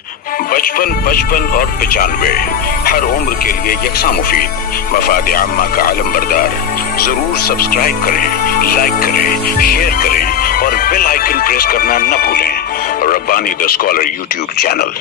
55, 55 और 95 हर उम्र के लिए यकसा मुफीद, मफाद आम्मा का आलम बरदार। जरूर सब्सक्राइब करें, लाइक करें, शेयर करें और बेल आइकन प्रेस करना न भूलें। Rabbani the scholar YouTube channel.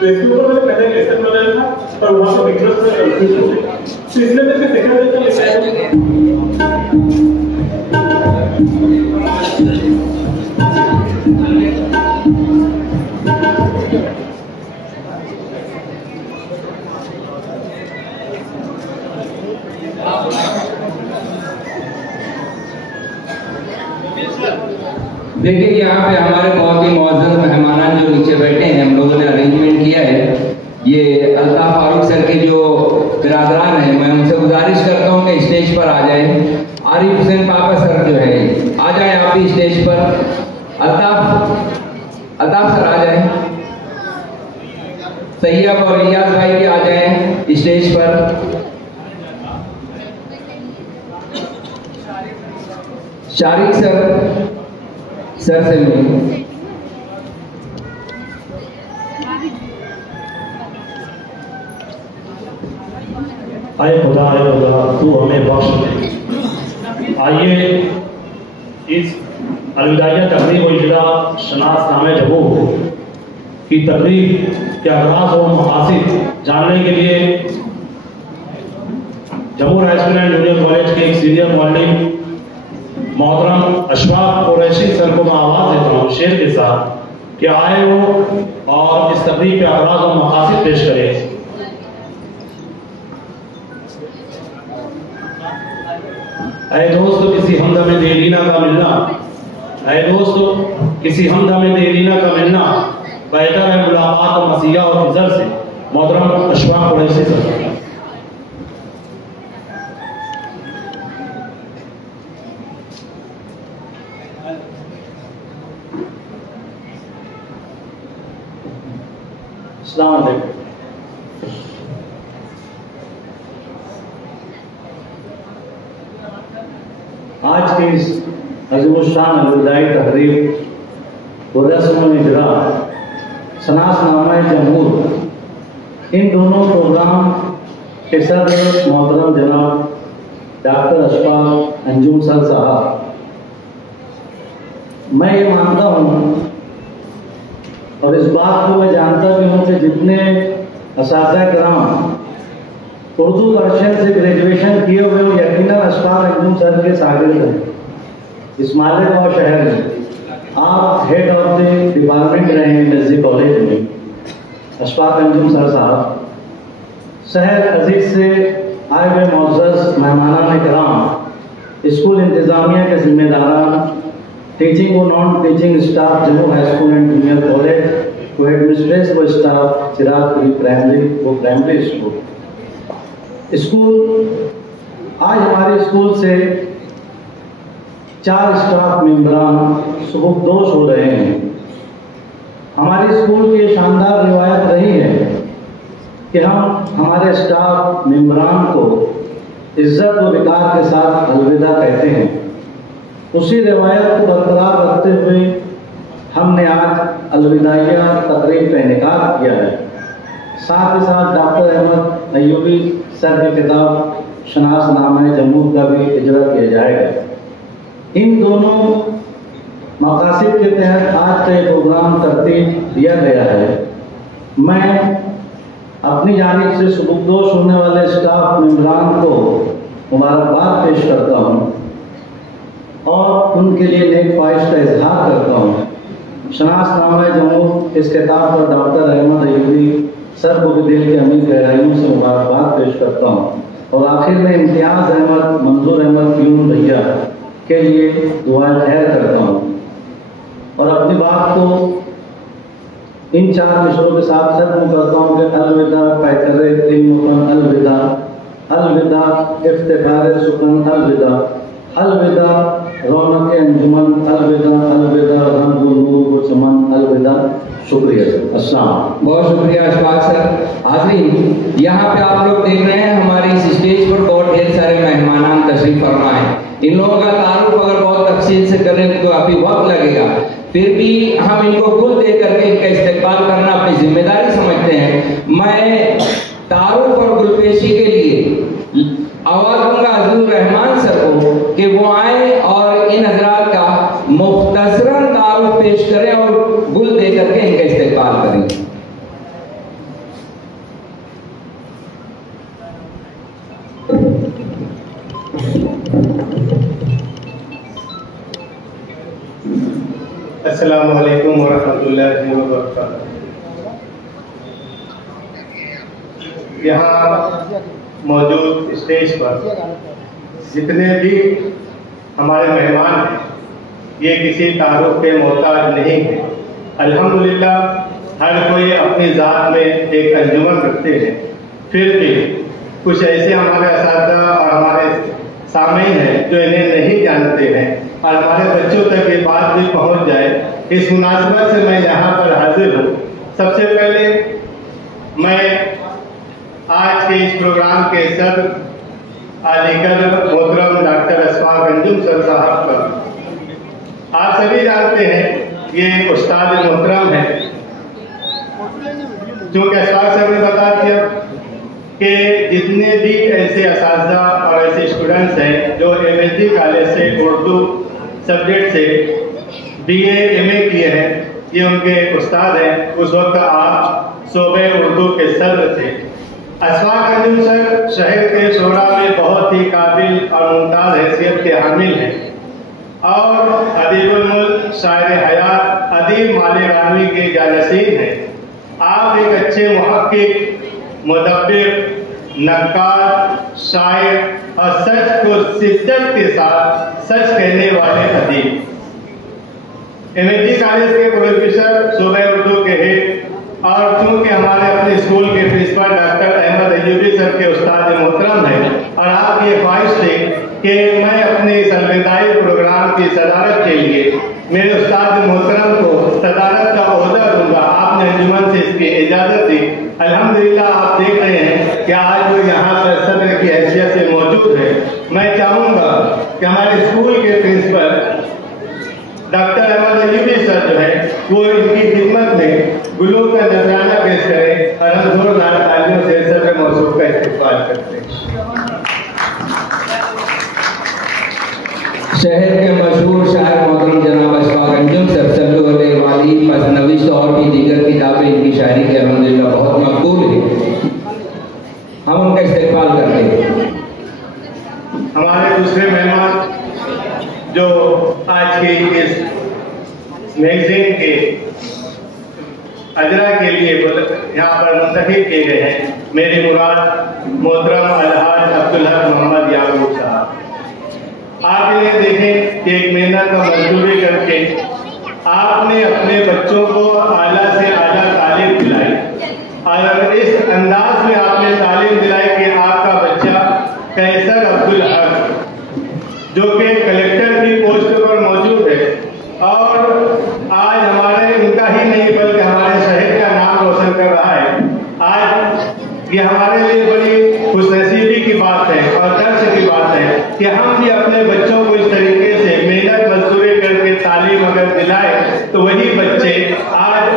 तो इसके ऊपर मैंने पहले लेसन बनाया था और वहां पे बिगनर्स में कंफ्यूज हो गए, तो इसलिए मैंने देखा देखिए यहाँ पे हमारे बहुत ही मौजूद मेहमान जो नीचे बैठे हैं, हम लोगों ने अरेंजमेंट किया है। ये अल्ताफ फारूक सर के जो बिरादरान हैं, मैं उनसे गुजारिश करता हूँ कि स्टेज पर आ जाएं। आरिफ हुसैन पापा सर जो है, आ जाएं आप भी स्टेज पर। अल्ताफ सर आ जाएं। सैयद और इलियास भाई भी आ जाएं स्टेज पर। शारिक सर से मिलें। आए खुदा तू हमें बख्श दे। आइए इस अलविदाइया तकरीब और इजरा शनास नामे जबू की तकरीब के आगाज और मकासिद जानने के लिए Jammu high school and junior college के एक सीनियर मॉडलिंग मोहतरम अशफाक कुरैशी सर को मैं आवाज देता हूँ शेर के साथ कि आए हो और इस तकरीब के आगाज और मकासिद पेश करें। ऐ दोस्तों किसी हमदम देरीना का मिलना, ऐ दोस्तों किसी हमदम देरीना का मिलना बेहतर है मुलाकात मसीहा और फिजर से। मोहतरम अशफाक कुरैशी सर। अस्सलाम वालेकुम। आज की इस अज़ीमुश्शान अलविदाई तकरीब व रस्म इजरा शनासनामा जमहूर, इन दोनों प्रोग्राम के सदर मोहतरम जनाब डॉक्टर अशफाक अंजुम सर साहब, मैं ये मानता हूँ और इस बात को मैं जानता भी हूँ कि जितने असातिज़ा किराम उर्दू दर्शन से ग्रेजुएशन किए हुए हो, यकीनन अशफाक अंजुम सर के शागिर्द हैं। इस मालिक और शहर में आप हेड ऑफ द डिपार्टमेंट रहे हैं एमएसजी कॉलेज में। अशफाक अंजुम सर साहब, शहर अजीज से आए हुए मुअज़्ज़ज़ मेहमानान किराम, स्कूल इंतज़ामिया के जिम्मेदारान, टीचिंग और non teaching staff Jammu high school and junior college, को एडमिनिस्ट्रेटिव स्टाफ चिराग प्राइमरी स्कूल। आज हमारे स्कूल से 4 स्टाफ मेंबरान सुबुकदोश हो रहे हैं। हमारे स्कूल की शानदार रिवायत रही है कि हम हमारे स्टाफ मेंबरान को इज्जत व विकार के साथ अलविदा कहते हैं। उसी रिवायत को बरकरार रखते हुए हमने आज अलविदाइया तकरीब का इनेकाद किया है। साथ ही साथ डॉक्टर अहमद अय्यूबी सर की किताब शनासनामा जम्मू का भी इजरा किया जाएगा। इन दोनों मकासद के तहत आज का ये प्रोग्राम तरतीब दिया गया है। मैं अपनी जानिब से सुबुकदोश होने वाले स्टाफ मेंबरान को मुबारकबाद पेश करता हूँ और उनके लिए नेक ख्वाहिश का इजहार करता हूँ। शनासनामा जम्मू इस किताब पर डॉक्टर अहमद अय्यूबी सर को भी दिल के अमीर गहराइयों से मुबारकबाद पेश करता हूँ और आखिर में इम्तियाज़ अहमद, मंजूर अहमद प्यून भैया के लिए दुआ खैर करता हूँ और अपनी बात को इन 4 मिसरों के साथ खत्म करता हूँ कि अलविदा पैकरे तिमुतन, अलविदा अलविदा इफ्तिखार सुकन, अलविदा अलविदा रौनक अंजुमन, अलविदा अलविदा रंग नूर चमन, अलविदा। शुक्रिया सर। अस्सलाम। बहुत शुक्रिया अशफाक सर। हाज़रीन, यहाँ पे आप लोग देख रहे हैं हमारी इस स्टेज पर बहुत ढेर सारे मेहमानान तशरीफ फरमा है। इन लोगों का तारुफ अगर बहुत तफसील से करें तो काफी वक्त लगेगा, फिर भी हम इनको गुल दे करके इनका इस्तेमाल करना अपनी जिम्मेदारी समझते हैं। मैं तारुफ और गुलपेशी के लिए आवाज दूंगा अज़ीज़ुर रहमान सर को कि वो आए और इन हजरात का मुख्तसरन तारुफ पेश करें और गुल दे करके इनका इस्तेमाल करें। अस्सलामु अलैकुम वरहमतुल्लाहि वबरकातुहू। यहाँ मौजूद स्टेज पर जितने भी हमारे मेहमान हैं, ये किसी तारुफ के मोहताज नहीं है। अल्हम्दुलिल्लाह हर कोई अपनी ज़ात में एक अंजुमन रखते हैं, फिर भी कुछ ऐसे हमारे असातिज़ा और हमारे सामीन हैं जो इन्हें नहीं जानते हैं और हमारे बच्चों तक ये बात भी पहुंच जाए। इस मुनासिबत से मैं यहाँ पर हाजिर हूँ। सबसे पहले मैं आज के इस प्रोग्राम के सदर आलिकदर मोहतरम डॉक्टर अशफाक अंजुम सर साहब का, आप सभी जानते हैं ये उस्ताद मोहतरम है। जो कि अशफाक सर ने बता दिया कि जितने भी ऐसे असातिज़ा और ऐसे स्टूडेंट्स हैं जो एमएसजी कॉलेज से उर्दू सब्जेक्ट से BA MA किए हैं, ये उनके उस्ताद हैं। उस वक्त आप शोबे उर्दू के सदर थे। अशफाक अंजुम सर शहर के शोरा में बहुत ही काबिल और मुमताज़ हैसियत के हामिल हैं और अदीबुल मुल्क, शायर हयात, अदीब मालिकानवी के जानशीन हैं। आप एक अच्छे मुहक्किक, मुदब्बिर, नक्काद, शायर और सच को शिद्दत के साथ सच कहने वाले अदीब। एमएसजी कॉलेज के प्रोफेसर, शोबे उर्दू के हेड और चूंकि हमारे अपने स्कूल के principal doctor Ahmad Ayyubi sir के उस्ताद मोहतरम हैं और आपकी ये ख्वाहिश थी कि मैं अपने इस अलविदाई प्रोग्राम की सदारत के लिए मेरे उस्ताद मोहतरम को सदारत का ओहदा दूंगा। आपने अंजुमन से इसकी इजाज़त दी। अल्हम्दुलिल्लाह आप देख रहे हैं कि आज वो यहाँ पर सदर की हैसियत से मौजूद है। मैं चाहूँगा कि हमारे स्कूल के principal doctor Ahmad Ayyubi sir जो है वो इनकी खिदमत में गुलों का नजराना पेश करें और हम जोरदार तालियों से सदर मौसूफ का इस्तेमाल करते हैं। शहर के मशहूर शायर मोहतरम जनाब अशफाक अंजुम सल्लल्लाहु अलैहि वाली पसनवीश और भी दीगर किताबें इनकी शायरी के अल्हम्दुलिल्लाह बहुत मकबूल है। हम उनका इस्तेमाल करते हैं। हमारे दूसरे मेहमान जो आज के इस मैगजीन के अजरा के लिए यहाँ पर मुंतखब किए गए हैं, मेरी मुराद मोहतरम अलहाज अब्दुल हक मोहम्मद याकूब साहब। आप इन्हें देखें कि एक मेहनत का मजदूरी करके आपने अपने बच्चों को आला से आला तालीम दिलाई, और इस अंदाज में आपने तालीम दिलाई कि आपका बच्चा कैसर अब्दुल हक जो कि कलेक्टर की पोस्ट पर मौजूद है, और आज हमारे उनका ही नहीं बल्कि हमारे शहर का नाम रोशन कर रहा है। आज ये हमारे लिए बड़ी खुशनसीबी की बात है और गर्व की बात है कि हम भी अपने बच्चों को इस तरीके से मेहनत मजदूरी करके तालीम अगर दिलाए तो वही बच्चे आज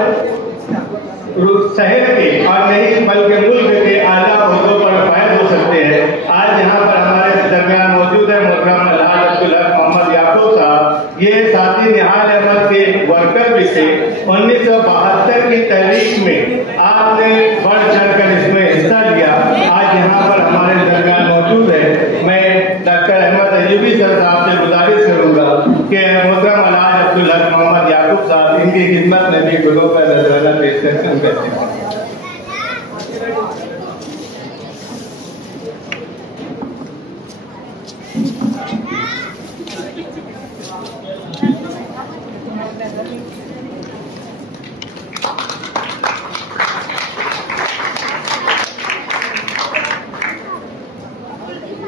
शहर के और नहीं बल्कि मुल्क के आला ओहदों पर फायद हो सकते हैं। आज यहाँ पर हमारे दरमियान मौजूद है मोहतरम अलहाज अब्दुल हक मोहम्मद याकूब साहब। ये साथी निहाल अहमद के वर्कर भी थे। 1972 की तहरीक में आपने बढ़ चढ़कर इसमें हिस्सा लिया। आज यहाँ पर हमारे दरमियान मौजूद है। मैं डॉक्टर अहमद अयूबी सर साहब से गुजारिश करूंगा कि मोहतरम अलहाज अब्दुल हक मोहम्मद याकूब साहब इनकी खिदमत में भी गुलों का नजराना पेश करते हैं।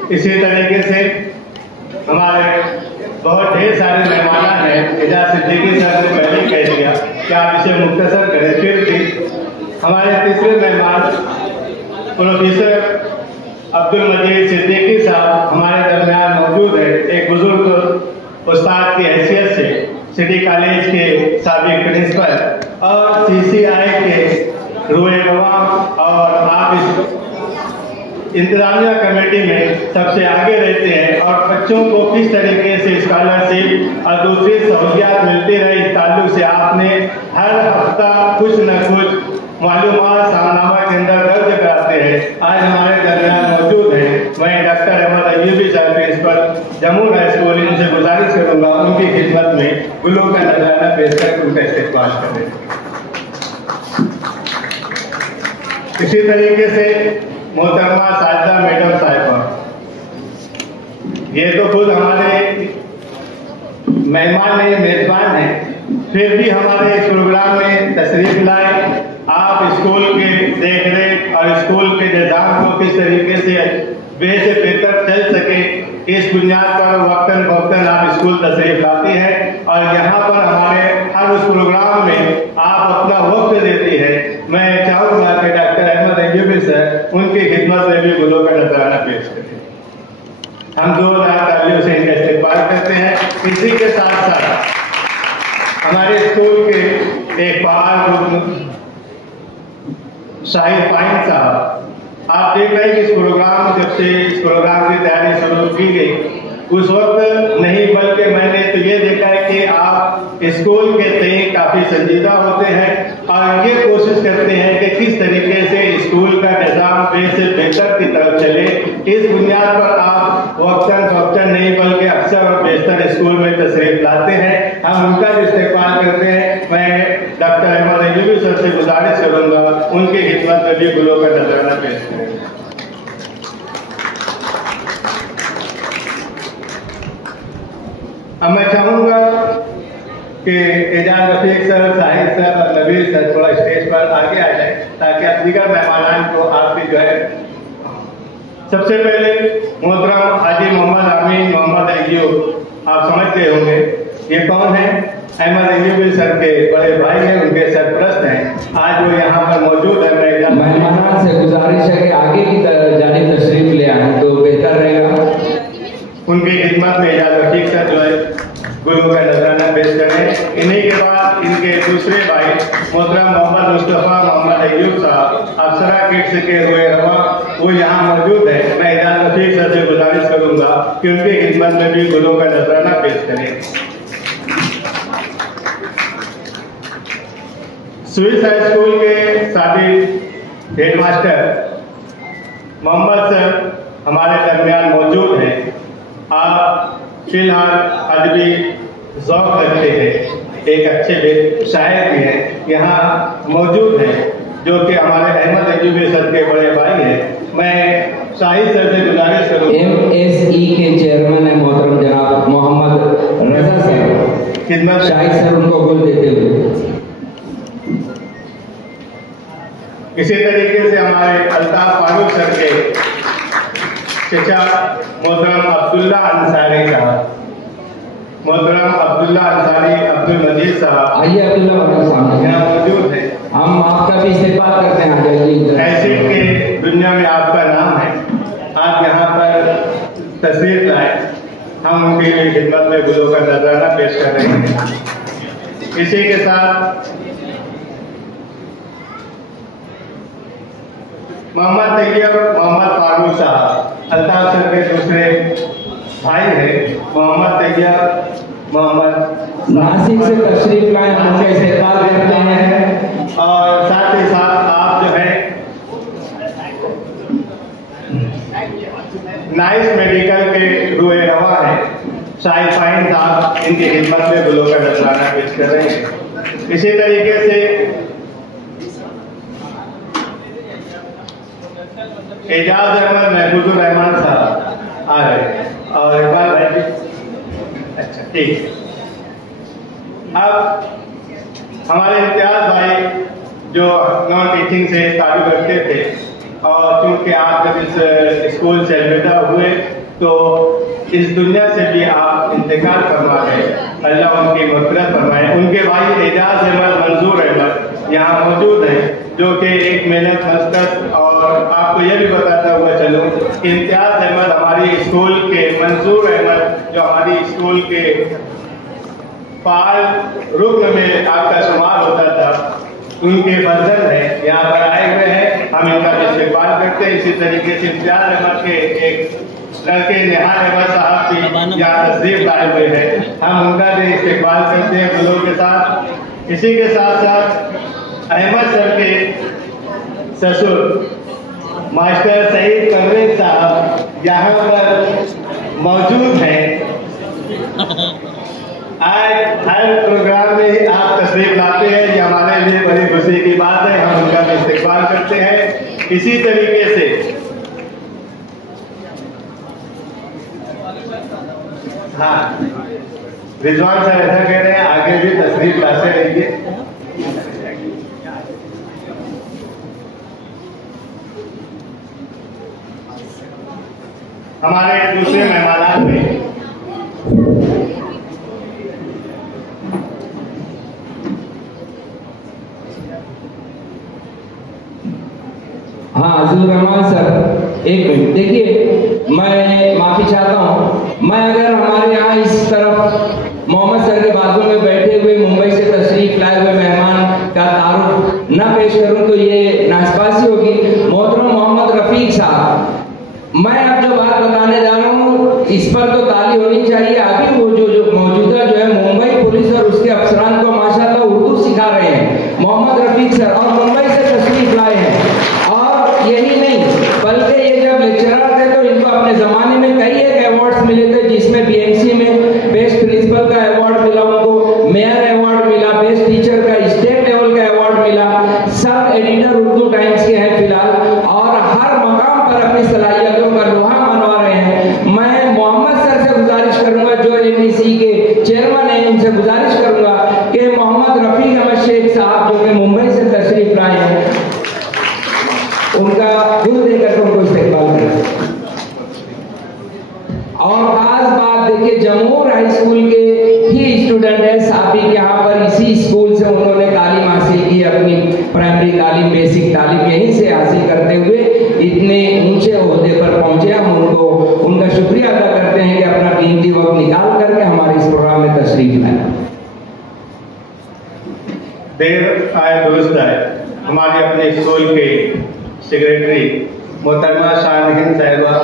इसी तरीके से हमारे बहुत ढेर सारे मेहमान हैं। एजाज सिद्दीकी सर ने पहले ही कह दिया कि आप इसे मुख्तसर करें। फिर भी हमारे तीसरे मेहमान प्रोफेसर अब्दुल मजीद सिद्दीकी साहब हमारे दरमियान मौजूद है। एक बुजुर्ग उस्ताद की हैसियत से सिटी कॉलेज के साबिक प्रिंसिपल और CCI के रुए गवाह, और आप इस इंतजामिया कमेटी में सबसे आगे रहते हैं। और बच्चों को किस तरीके से स्कॉलरशिप और दूसरी सहूलियात मिलती रही, इस ताल्लुक से आपने हर हफ्ता कुछ न कुछ मालूमात सामनामा के अंदर दर्ज कराते हैं। आज हमारे दरमियान मौजूद हैं। मैं डॉक्टर अहमद अयूबी साहब प्रिंसिपल जम्मू हाई स्कूल, इनसे गुजारिश करूंगा उनकी खिदमत में गुलों का नजराना पेश कर उनका इस्तेमाल करें। इसी तरीके से मोहतरमा साजिदा मैडम साहिबा, ये तो खुद हमारे मेहमान नहीं मेजबान हैं, फिर भी हमारे इस प्रोग्राम में तशरीफ लाए। आप स्कूल के देखरेख और स्कूल के निज़ाम को किस तरीके से बेहतर चल सके, इस बुनियाद पर वक्तन फवक्तन आप स्कूल तशरीफ लाती हैं और यहाँ पर हमारे हर उस प्रोग्राम में आप अपना वक्त देती है। मैं चाहूँगा कि डॉक्टर अहमद अयूबी सर उनकी खिदमत में भी गुलों का नजराना पेश करें। हम 2000 तालियों से इनका इस्तेमाल करते हैं। इसी के साथ साथ हमारे स्कूल के एक फाइल शाहिद फाइन साहब, आप देख रहे हैं कि इस प्रोग्राम जब से इस प्रोग्राम की तैयारी शुरू की गई उस वक्त नहीं बल्कि मैंने तो ये देखा है कि आप स्कूल के तय काफी संजीदा होते हैं और ये कोशिश करते हैं कि किस तरीके से स्कूल का निज़ाम से बेहतर की तरफ चले। इस बुनियाद पर आप वक्तन फक्तन नहीं बल्कि अक्सर और बेहतर स्कूल में तशरीफ लाते हैं। हम उनका भी इस्तेमाल करते हैं। मैं डॉक्टर अहमद अयूबी सर से गुजारिश करूंगा उनकी खिदमत में भी गुलों का नजराना पेश करें। अब मैं चाहूंगा कि एजाज रफीक सर, साहिद सर और नबीर सर थोड़ा स्टेज पर आगे आ जाए ताकि आप दीगर मेहमान को आप भी जो है। सबसे पहले मोहतरम हाजी मोहम्मद अमीन मोहम्मद अयूब, आप समझते होंगे ये कौन है। अहमद अयूबी सर के बड़े भाई हैं, उनके सरपरस्त हैं। आज वो यहाँ पर मौजूद है। मेहमान से गुजारिश है कि आगे की जानिब तशरीफ ले आए तो बेहतर रहेगा। उनकी खिदमत में एजाज रफीक सर जो है गुरु का नजराना पेश करें। इन्हीं के बाद इनके दूसरे भाई मोहतरम मोहम्मद मुस्तफ़ा मोहम्मद अय्यूब साहब अफसरा किड्स के हुए रवा वो यहाँ मौजूद है। मैं एजाज रफीक सर से गुजारिश करूंगा कि उनकी खिदमत में भी गुरु का नजराना पेश करें। स्विस हाई स्कूल के साबिक हेडमास्टर मोहम्मद सर हमारे दरमियान मौजूद हैं। आप फिलहाल अदबी ज़ौक़ रखते हैं, एक अच्छे शायर भी हैं, यहाँ मौजूद हैं जो कि हमारे अहमद अय्यूबी सर के बड़े भाई हैं। मैं शाहिद सर से गुजारिश करूँगा, MSE के चेयरमैन है मोहतरम जनाब मोहम्मद रजा साहब, खिदमत शाहिद सर उनको गुल देते हुए। इसी तरीके से हमारे अल्ताफ फारूक सर के चचा मोहतरम अब्दुल्ला अंसारी साहब, मोहतरम अब्दुल्ला अंसारी अब्दुल मजीद साहब आइए अब्दुल्ला भाई सामने यहाँ मौजूद है। हम आपका भी इस्तेमाल करते हैं। जाइए, ऐसे के दुनिया में आपका नाम है, आप यहाँ पर तशरीफ लाए, हम उनकी खिदमत में गुरु का नजराना पेश कर रहे हैं। इसी के साथ मोहम्मद तैयब मोहम्मद फारूक साहब अल्ताफ सर के दूसरे भाई हैं। मोहम्मद तैयब मोहम्मद नासिक से तशरीफ लाए, हम उनका इस्तेमाल करते हैं। और साथ ही साथ आप जो है नाइस मेडिकल के रुए रवा है शाहिद फाइन साहब, इनकी खिदमत में गुरु का नजराना पेश कर रहे हैं। इसी तरीके से एजाज अहमद महफूजुर रहमान साहब आ रहे हैं और इकबाल भाई, अच्छा ठीक। अब हमारे इम्तियाज भाई जो नॉन टीचिंग से ताल्लुक रखते थे और क्योंकि आप जब इस स्कूल से अलविदा हुए तो इस दुनिया से भी आप इंतकाल फरमा गए, अल्लाह उनकी मग़फ़िरत फरमाए। उनके भाई एजाज अहमद मंजूर अहमद यहाँ मौजूद हैं जो कि एक मेहनत मस्कत, और आपको यह भी बताता हुआ चलो कि इम्तियाज अहमद हमारी स्कूल के मंजूर अहमद जो हमारी स्कूल के फाल रुकन में आपका शुमार होता था, उनके फर्जंद है यहाँ पर आए हुए हैं, हम इनका इस्तेमाल करते हैं। इसी तरीके से इम्तियाज अहमद के एक लड़के निहाल अहमद साहब भी यहाँ तशरीफ लाए हुए हैं, हम उनका भी इस्तेमाल करते हैं गुरु के साथ। इसी के साथ साथ अहमद सर के ससुर मास्टर सईद परवेज साहब यहाँ पर मौजूद हैं। आज हर प्रोग्राम में आप तशरीफ लाते हैं, ये हमारे लिए बड़ी खुशी की बात है, हम उनका भी इस्तेमाल करते हैं। इसी तरीके से हाँ, रिजवान सर ऐसा कह रहे हैं आगे भी तशरीफ लाते रहिए। हमारे दूसरे मेहमान में हाँ अज़ीज़ुर रहमान सर, एक मिनट देखिए, मैं माफी चाहता हूँ, मैं अगर हमारे यहाँ इस तरफ मोहम्मद सर के बाजू में बैठे हुए मुंबई से तशरीफ लाए हुए मेहमान का तारुफ न पेश करूँ तो ये नासपासी होगी। मोहतरम मोहम्मद रफीक साहब, मैं अब जो बात बताने जा रहा हूँ इस पर तो ताली होनी चाहिए। अभी वो जो मौजूदा जो है मुंबई पुलिस और उसके अफसरान को माशाल्लाह उर्दू सिखा रहे हैं मोहम्मद रफीक सर, और मुंबई से तशरीफ लाए हैं। और यही नहीं बल्कि ये जब लेक्चरर थे तो इनको अपने जमाने में कई एक अवार्ड्स मिले थे, जिसमें BMC में बेस्ट प्रिंसिपल का अवार्ड मिला, उनको मेयर अवार्ड मिला, बेस्ट टीचर का स्टेट लेवल का अवार्ड मिला। सब एडिटर उर्दू टाइम्स के हैं फिलहाल, और हर मकाम पर अपनी सलाहियतों का लोहा मनवा रहे हैं। मैं मोहम्मद सर से गुजारिश करूंगा जो MSE के चेयरमैन हैं, उनसे गुजारिश करूंगा कि मोहम्मद रफीक अहमद शेख साहब जो कि मुंबई से तशरीफ लाए हैं उनका दिल देकर उनको इस्तेमाल करें। और खास बात देखिए, जमूर हाई स्कूल के ही स्टूडेंट है साबिक, यहाँ पर इसी स्कूल से उन्होंने तालीम हासिल की, अपनी प्राइमरी तालीम बेसिक तालीम यहीं से हासिल करते हुए इतने ऊंचे ओहदे पर पहुंचे। हम उनको उनका शुक्रिया अदा करते हैं कि अपना कीमती वक्त निकाल करके हमारे इस प्रोग्राम में तशरीफ लाए। देर आए दुरुस्त आए, हमारे अपने स्कूल के सेक्रेटरी मोहतरमा शाहनहिंद साहिबा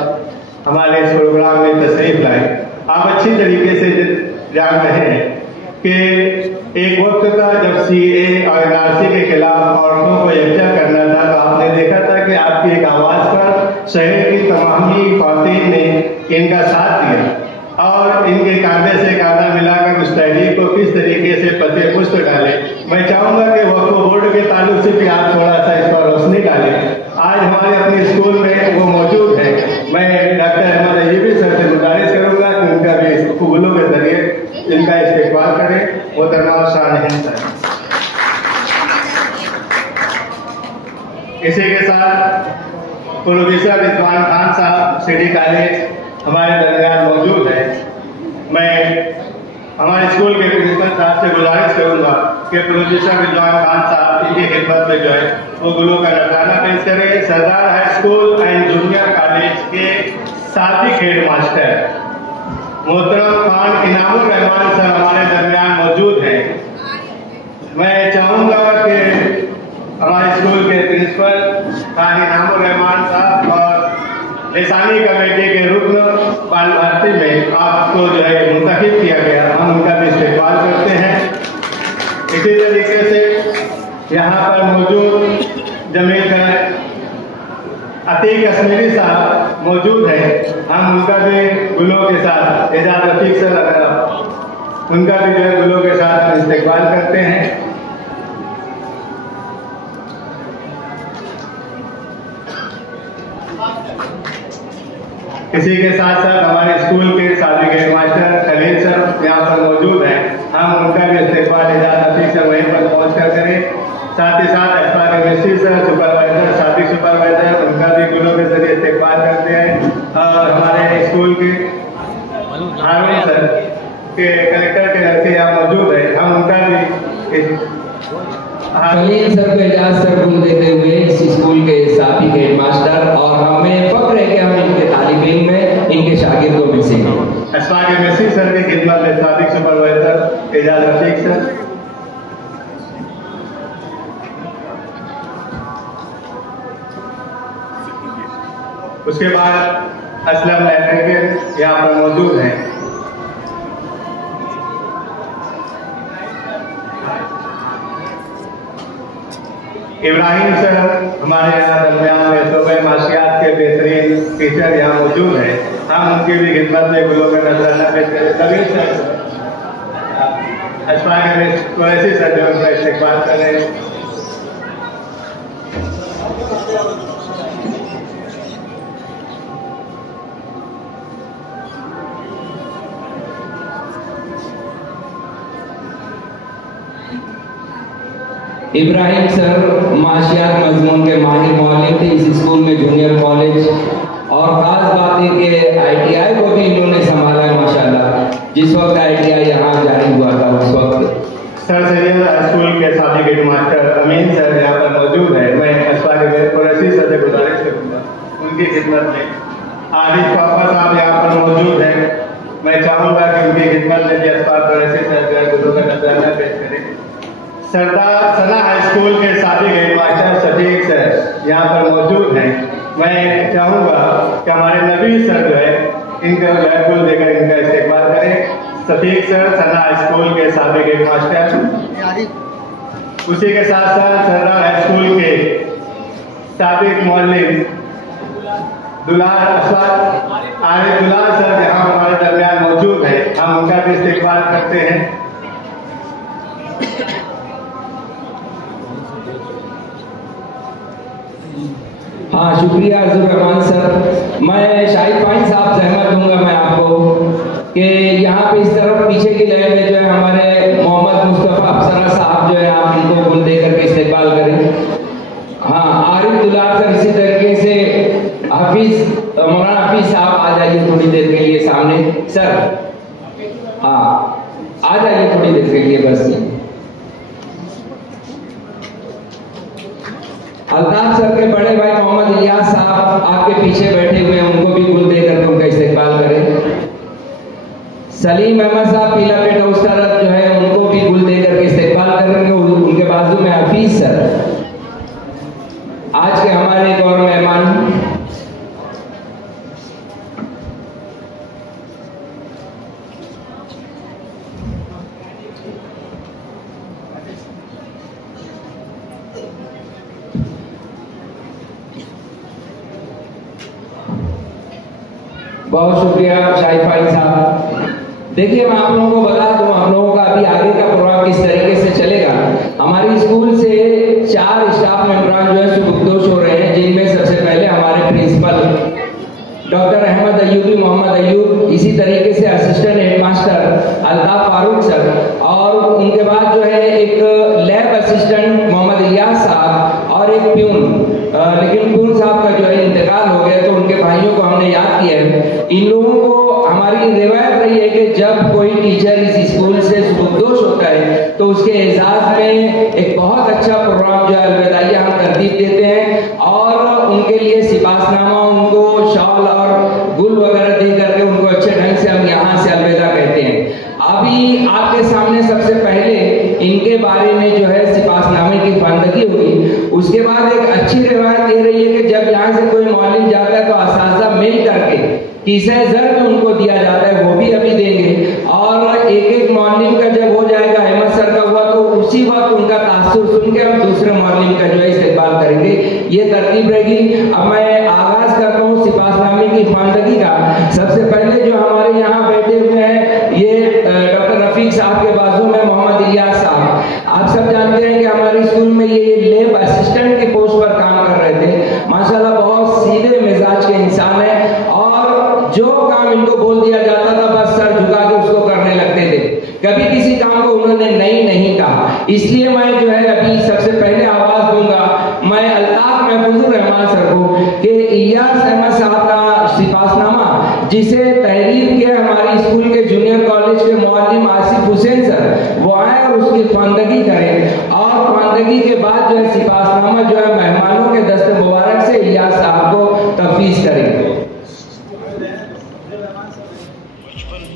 हमारे इस प्रोग्राम में तशरीफ लाए। आप अच्छी तरीके से जान रहे हैं कि एक वक्त था जब CA और NRC के खिलाफ औरतों को यकजा करना था, तो आपने देखा था कि आपकी एक आवाज़ पर शहर की तमामी ख्वातीन ने इनका साथ दिया और इनके कांधे से कांधा मिलाकर उस तहरीक को किस तरीके से पते पुष्ट डाले। मैं चाहूँगा कि वक्फ बोर्ड के ताल्लुक से भी आप थोड़ा सा इस पर रोशनी डालें। आज हमारे अपने स्कूल में वो मौजूद है। मैं डॉक्टर अहमद अय्यूबी सर से गुजारिश करूँगा कि उनका भी कबूलों के जरिए इनका इस्तेमाल करें। मोहतरमा शाहनहिंद सर। इसी के साथ प्रोफेसर रिजवान खान साहब सिटी कॉलेज हमारे दरमियान मौजूद है। मैं हमारे स्कूल के प्रिंसिपल साहब से गुजारिश करूंगा कि प्रोफेसर रिजवान खान साहब इनकी खिदमत में जो है वो गुलों का नजराना पेश करें। Sardar high school and junior college के साबिक हेड मास्टर मोहतरम खान इनामुर रहमान सर हमारे दरमियान मौजूद हैं। मैं चाहूँगा कि हमारे स्कूल के प्रिंसिपल खान इनामुर रहमान साहब और लिसानी कमेटी के रुकन बाल भारती में आपको जो है मुंतखब किया गया, हम उनका भी इस्तेमाल करते हैं। इसी तरीके से यहाँ पर मौजूद जमीन अतीक कश्मीरी साहब मौजूद हैं, हम उनका भी गुलों के साथ एजाज रफीक सर अगर उनका भी जो है गुलों के साथ इस्तेमाल करते हैं। इसी के साथ साथ हमारे स्कूल के साबिक हेड मास्टर खलील सर यहाँ पर मौजूद हैं, हम उनका भी इस्तेमाल एजाज रफीक सर वहीं पर पहुँच कर करें। साथ ही साथ एस्पा केमिस्ट्री सर सुपरवाइजर साबिक सुपरवाइजर उनका भी गुलों के जरिए इस्तेमाल करते हैं। और हमारे स्कूल के हारून सर के कलेक्टर के लड़के यहाँ मौजूद है, हम उनका भी खलील सर को एजाज सर गुल देते हुए इस स्कूल के साबिक हेड मास्टर, और हमें फख्र है कि हम इनके तालिब इल्म में इनके शागिर्दों में से हैं। एस्पा केमिस्ट्री सर की खिदमत में साबिक सुपरवाइजर एजाज रफीक सर। उसके बाद असलम लाइब्रेरियन यहाँ पर मौजूद हैं। इब्राहिम सर हमारे यहाँ दरमियान में शोबे माशियात के बेहतरीन टीचर यहाँ मौजूद हैं, हम उनकी भी खिदमत में गुलों का नजराना पेश करें। कबीर सर कुरैशी सर जो उनका इस्तेमाल करें। इब्राहिम सर माशियात मजमून के माहिर मौलिम थे इस स्कूल में जूनियर कॉलेज, और खास बात है कि ITI को भी इन्होंने संभाला है माशाल्लाह। जिस वक्त ITI यहाँ जारी हुआ था उस वक्त सर सैयद स्कूल के साबिक हेड मास्टर अमीन सर यहाँ पर मौजूद है। मैं कुरैशी सर से गुजारिश करूँगा उनकी खिदमत में। आरिफ पापा साहब यहाँ पर मौजूद हैं, मैं चाहूँगा कि उनकी खिदमत में जसपाल कुरैशी सर जो है गुलों का नजराना पेश करें। सरदार सना हाई स्कूल के साबिक हेड मास्टर सदीक सर यहाँ पर मौजूद हैं, मैं चाहूँगा कि हमारे नबी सर जो है इनका जो है गुल देकर इनका इस्तेमाल करें। सदीक सर सना हाई स्कूल के साबिक हेड मास्टर। उसी के साथ साथ सरदार हाई स्कूल के साबिक मौलिम दुलार आरिफ दुलार सर यहाँ हमारे दरमियान मौजूद हैं, हम उनका भी इस्तेमाल करते हैं। हाँ शुक्रिया अज़ुर रहमान सर। मैं शाहिद फाइन साहब से सहमत दूंगा मैं आपको कि यहाँ पे इस तरफ पीछे की लाइन में जो है हमारे मोहम्मद मुस्तफ़ा अफसरा साहब जो है आप इनको गुल दे करके इस्तेमाल करें। हाँ आरिफ दुलार सर इसी तरीके से मौलाना हफीज साहब आ जाइए थोड़ी देर के लिए सामने सर। हाँ आ जाइए थोड़ी देर के लिए बस। अल्ताफ सर के बड़े भाई मोहम्मद इलियास साहब आपके पीछे बैठे हुए हैं, उनको भी गुल देकर उनका इस्तेमाल सलीम अहमद साहब पीला पेटा उस तरफ जो है उनको भी गुल दे करके इस्तेमाल करेंगे। उनके बाजू में हफीज सर, आज के हमारे एक और मेहमान बहुत शुक्रिया शाहिद भाई साहब। देखिए मैं आप लोगों को बता दूं, आप लोगों का अभी आगे का प्रोग्राम किस तरीके से चलेगा। हमारी स्कूल से 4 स्टाफ मेंबरान जो है सुबुकदोश हो रहे हैं, जिनमें सबसे पहले हमारे प्रिंसिपल डॉक्टर अहमद अयूबी मोहम्मद अयूब, इसी तरीके से assistant headmaster Altaf Farooq sir, और उनके बाद जो है एक लैब असिस्टेंट मोहम्मद इलियास साहब और एक प्यून, लेकिन प्यून साहब का जो है इंतकाल हो गया, तो उनके भाइयों को हमने याद किया है। इन लोगों को हमारी रिवायत रही है कि जब कोई टीचर इस स्कूल से सुबुकदोश होता है तो उसके एजाज में एक बहुत अच्छा प्रोग्राम जो है अलविदाइया हम तरतीब देते हैं, और उनके लिए सिपासनामा, उनको शॉल और गुल वगैरह दे करके उनको अच्छे ढंग से हम यहाँ से अलविदा कहते हैं। अभी आपके सामने सबसे पहले इनके बारे में जो है सिपासनामे की फंदगी हुई। उसके बाद एक अच्छी रिवायत ये रही है कि जब यहाँ से कोई मौलिम जाता है तो असातिज़ा मिल करके किसे ज़र भी उनको दिया जाता है, वो भी अभी देंगे। और एक मौलिम का जब हो जाएगा, अहमद सर का हुआ, तो उसी वक्त उनका तासुर सुन के हम दूसरे मौलिम का जो है इस्तेमाल करेंगे। ये तरतीब रहेगी। अब मैं आगाज करता हूँ सिपासनामे की फंदगी का। सबसे पहले जो हमारे यहाँ बैठे हुए हैं, ये डॉक्टर रफीक साहब के बाजू में मोहम्मद इलियास साहब। आप सब जानते हैं कि हमारे स्कूल में ये लैब असिस्टेंट की पोस्ट पर काम कर रहे थे। माशाल्लाह बहुत सीधे मिजाज के इंसान है, और जो काम इनको बोल दिया जाता था बस सर झुका के उसको करने लगते थे। कभी किसी काम को उन्होंने नहीं कहा। इसलिए मैं जो है अभी सबसे पहले आवाज दूंगा मैं अल्ताफ महफूजुर रहमान सर को कि इलियास अहमद साहब का सिपासनामा जिसे तहरीर किया हमारे स्कूल के जूनियर कॉलेज के मुअल्लिम आसिफ हुसैन सर, वो आए और उसकी ख्वानदगी करें, और ख्वानदगी के बाद जो है सिपासनामा जो है मेहमानों के दस्ते मुबारक से इलियास साहब को तफवीज करेंगे।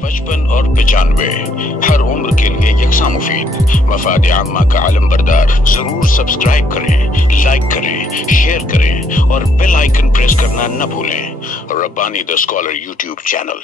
55 और 95 हर उम्र के लिए यकसा मुफीद। मफाद आम्मा का आलम बरदार। जरूर सब्सक्राइब करें, लाइक करें, शेयर करें और बेल आइकन प्रेस करना न भूलें। Rabbani the scholar YouTube channel.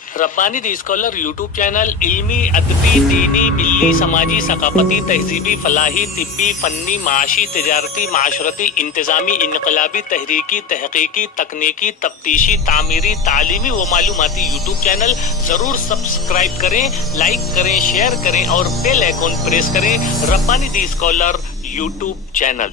Rabbani the scholar YouTube channel इल्मी, अदबी, दीनी, मिल्ली, समाजी, सकाफती, तहजीबी, फलाही, तिब्बी, फन्नी, माशी, तिजारती, माशरती, इंतजामी, इनकलाबी, तहरीकी, तहकीकी, तकनीकी, तफ्तीशी, तामीरी, तालीमी व मालूमाती यूट्यूब चैनल। जरूर सब्सक्राइब करें, लाइक करें, शेयर करें और बेल आइकन प्रेस करें। Rabbani the scholar YouTube channel.